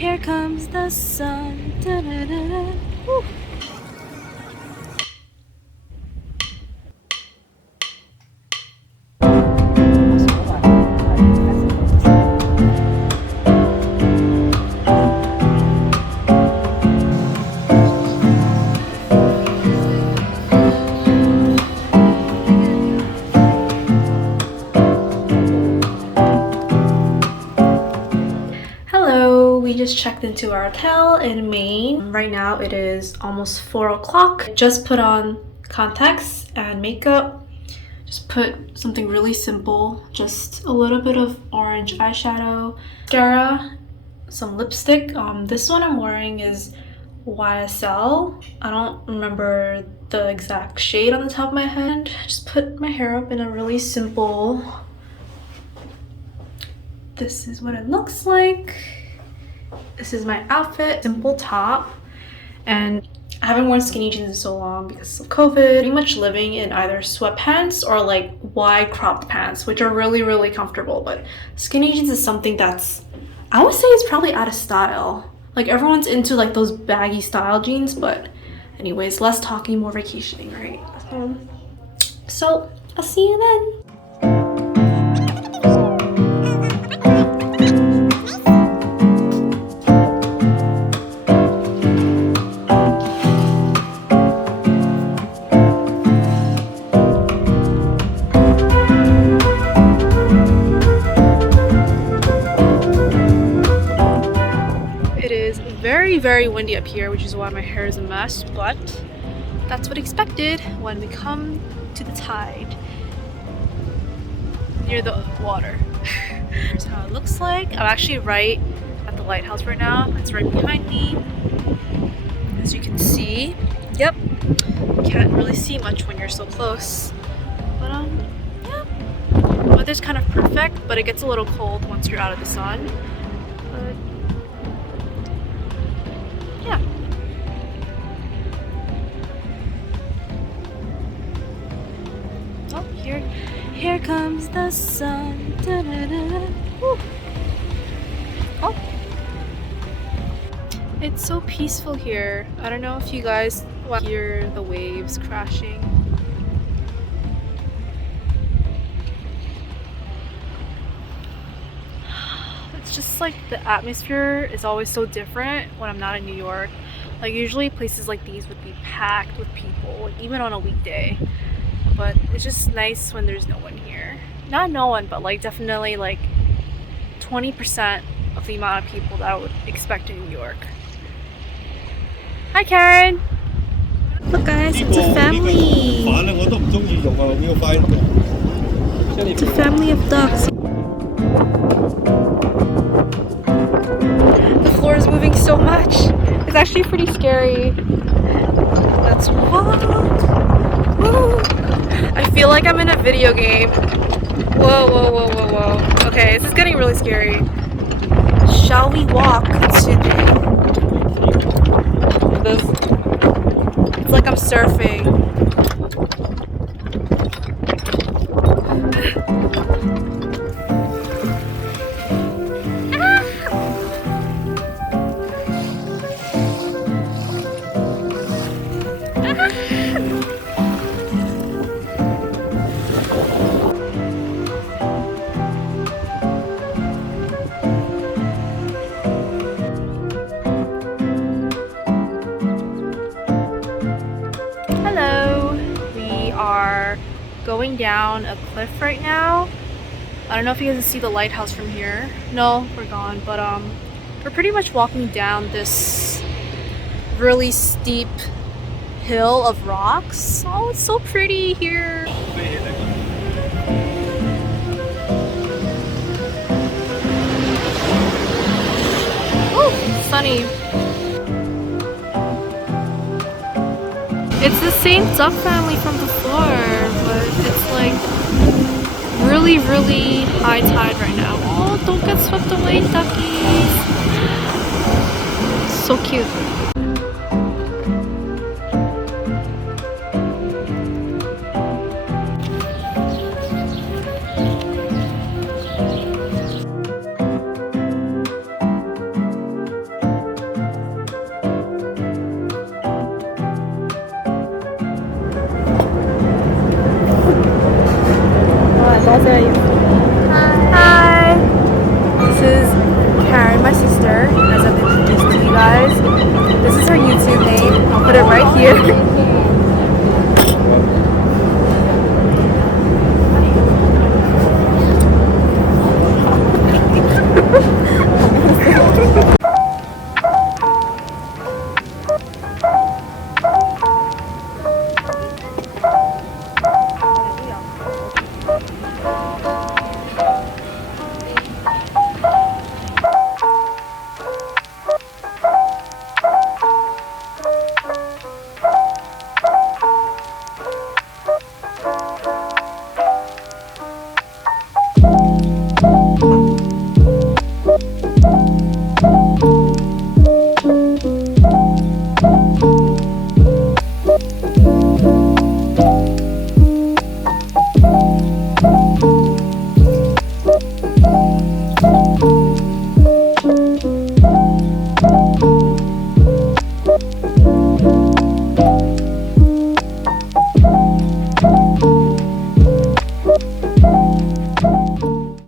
Here comes the sun. Da, da, da, da. Woo. We just checked into our hotel in Maine. Right now it is almost 4 o'clock. Just put on contacts and makeup. Just put something really simple. Just a little bit of orange eyeshadow, mascara, some lipstick. This one I'm wearing is YSL. I don't remember the exact shade on the top of my head. Just put my hair up in a really simple... This is what it looks like. This is my outfit, simple top, and I haven't worn skinny jeans in so long because of COVID. Pretty much living in either sweatpants or like wide cropped pants, which are really comfortable, but skinny jeans is something that's, I would say it's probably out of style. Like everyone's into like those baggy style jeans, but anyways, less talking, more vacationing, right? So I'll see you then. Very windy up here, which is why my hair is a mess, but that's what expected when we come to the tide near the water. Here's how it looks like. I'm actually right at the lighthouse right now. It's right behind me, as you can see. Yep, can't really see much when you're so close, but yeah, the weather's kind of perfect, but it gets a little cold once you're out of the sun. But yeah. Oh, here comes the sun. Da, da, da, da. Woo. Oh, it's so peaceful here. I don't know if you guys hear the waves crashing. It's just like the atmosphere is always so different when I'm not in New York. Like usually places like these would be packed with people, like even on a weekday. But it's just nice when there's no one here. Not no one, but like definitely like 20% of the amount of people that I would expect in New York. Hi Karen! Look guys, it's a family! It's a family of ducks. The floor is moving so much. It's actually pretty scary. Let's walk. Woo. I feel like I'm in a video game. Whoa. Okay, this is getting really scary. Shall we walk to this? It's like I'm surfing. Going down a cliff right now. I don't know if you guys can see the lighthouse from here. No, we're gone, but we're pretty much walking down this really steep hill of rocks. Oh, it's so pretty here. Oh, sunny. It's the same duck family from before, but it's like really high tide right now. Oh, don't get swept away, duckies. So cute. Lobster, as I've introduced to you guys. This is her YouTube name. I'll put it right here.